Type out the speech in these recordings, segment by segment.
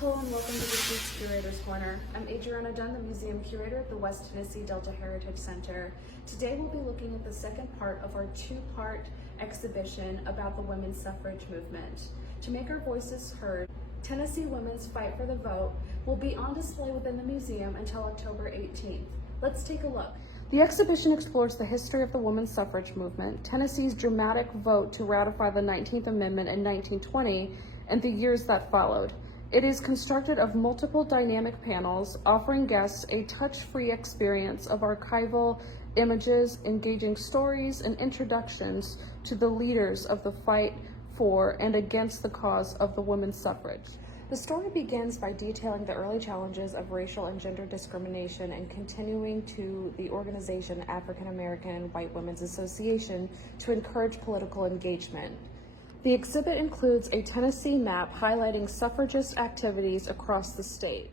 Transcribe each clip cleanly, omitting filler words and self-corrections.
Hello and welcome to this week's Curator's Corner. I'm Adriana Dunn, the Museum Curator at the West Tennessee Delta Heritage Center. Today we'll be looking at the second part of our two-part exhibition about the women's suffrage movement. To make our voices heard, Tennessee women's fight for the vote will be on display within the museum until October 18th. Let's take a look. The exhibition explores the history of the women's suffrage movement, Tennessee's dramatic vote to ratify the 19th Amendment in 1920, and the years that followed. It is constructed of multiple dynamic panels, offering guests a touch-free experience of archival images, engaging stories, and introductions to the leaders of the fight for and against the cause of the women's suffrage. The story begins by detailing the early challenges of racial and gender discrimination and continuing to the organization African American and White Women's Association to encourage political engagement. The exhibit includes a Tennessee map highlighting suffragist activities across the state.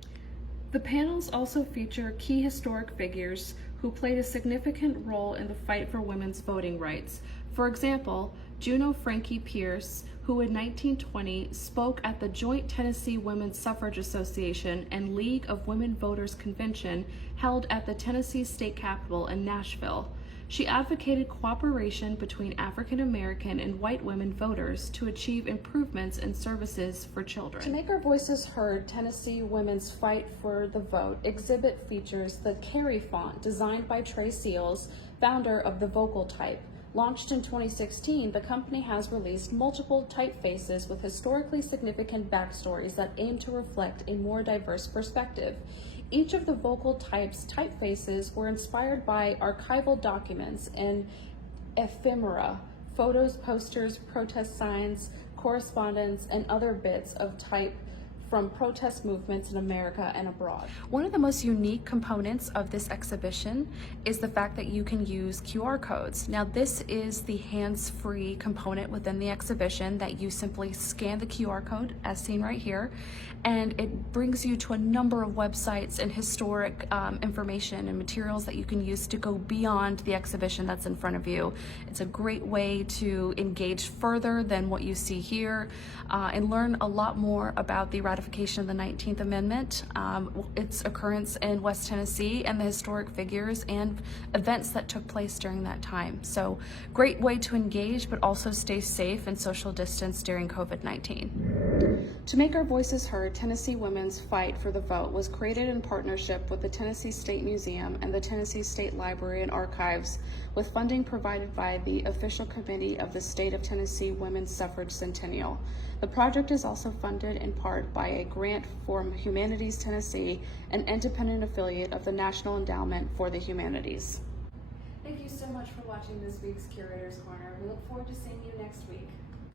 The panels also feature key historic figures who played a significant role in the fight for women's voting rights. For example, Juno Frankie Pierce, who in 1920 spoke at the Joint Tennessee Women's Suffrage Association and League of Women Voters Convention held at the Tennessee State Capitol in Nashville. She advocated cooperation between African American and white women voters to achieve improvements in services for children. To make our voices heard, Tennessee Women's Fight for the Vote exhibit features the Carey font designed by Trey Seals, founder of the Vocal Type. Launched in 2016, the company has released multiple typefaces with historically significant backstories that aim to reflect a more diverse perspective. Each of the Vocal Type's typefaces were inspired by archival documents and ephemera, photos, posters, protest signs, correspondence, and other bits of type from protest movements in America and abroad. One of the most unique components of this exhibition is the fact that you can use QR codes. Now, this is the hands-free component within the exhibition that you simply scan the QR code as seen right here, and it brings you to a number of websites and historic information and materials that you can use to go beyond the exhibition that's in front of you. It's a great way to engage further than what you see here and learn a lot more about the ratification of the 19th Amendment, its occurrence in West Tennessee, and the historic figures and events that took place during that time. So, great way to engage, but also stay safe and social distance during COVID-19. To make our voices heard, Tennessee Women's Fight for the Vote was created in partnership with the Tennessee State Museum and the Tennessee State Library and Archives, with funding provided by the official committee of the State of Tennessee Women's Suffrage Centennial. The project is also funded in part by a grant from Humanities Tennessee, an independent affiliate of the National Endowment for the Humanities. Thank you so much for watching this week's Curator's Corner. We look forward to seeing you next week.